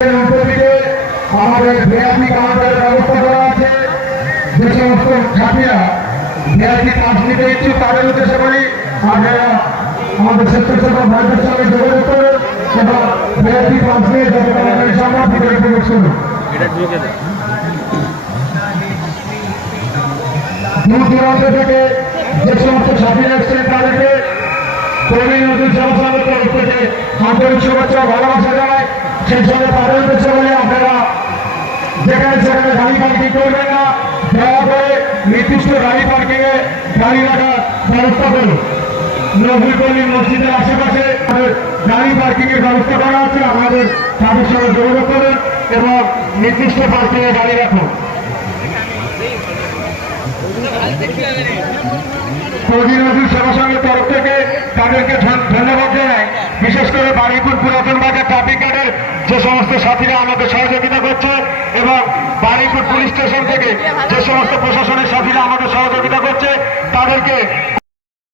আমাদের ভিআইপি কাউন্টারের ব্যবস্থা করা আছে। যে সমস্ত ছাত্রীরা ভিআইপি পাস নিতে ইচ্ছুক তাদের উদ্দেশ্যে বলি, আপনারা আমাদের স্বেচ্ছাসেবক ভাইদের সঙ্গে যোগাযোগ করুন এবং ভিআইপি পাস নিয়ে যত তাড়াতাড়ি সম্ভব ভিতরে প্রবেশ করুন। দূর দূরান্ত থেকে যে সমস্ত ছাত্রীরা এসছেন তাদেরকে কর্মী নতুন সমাজের তরফ থেকে আন্তরিক শুভেচ্ছা ভালোবাসা জানায়। সেই সঙ্গে তাদের উদ্দেশ্যে বলে আপনারা যেখানে সেখানে গাড়ি পার্কিং করবেন না, দয়া করে নির্দিষ্ট গাড়ি পার্কিং এ গাড়ি রাখার ব্যবস্থা করুন। নবীপল্লী মসজিদের আশেপাশে গাড়ি পার্কিং এর ব্যবস্থা করা আছে, আমাদের তাদের সঙ্গে যোগাযোগ করুন এবং নির্দিষ্ট পার্কিং এ গাড়ি রাখুন। কর্মী নজরুল সেবা সংঘের তরফ থেকে তাদেরকে ধন্যবাদ জানাই। বিশেষ করে বারুইপুর পুরাতন বাজার ট্রাফিক গার্ডের যে সমস্ত সাথীরা আমাদের সহযোগিতা করছে এবং বারুইপুর পুলিশ স্টেশন থেকে যে সমস্ত প্রশাসনের সাথীরা আমাদের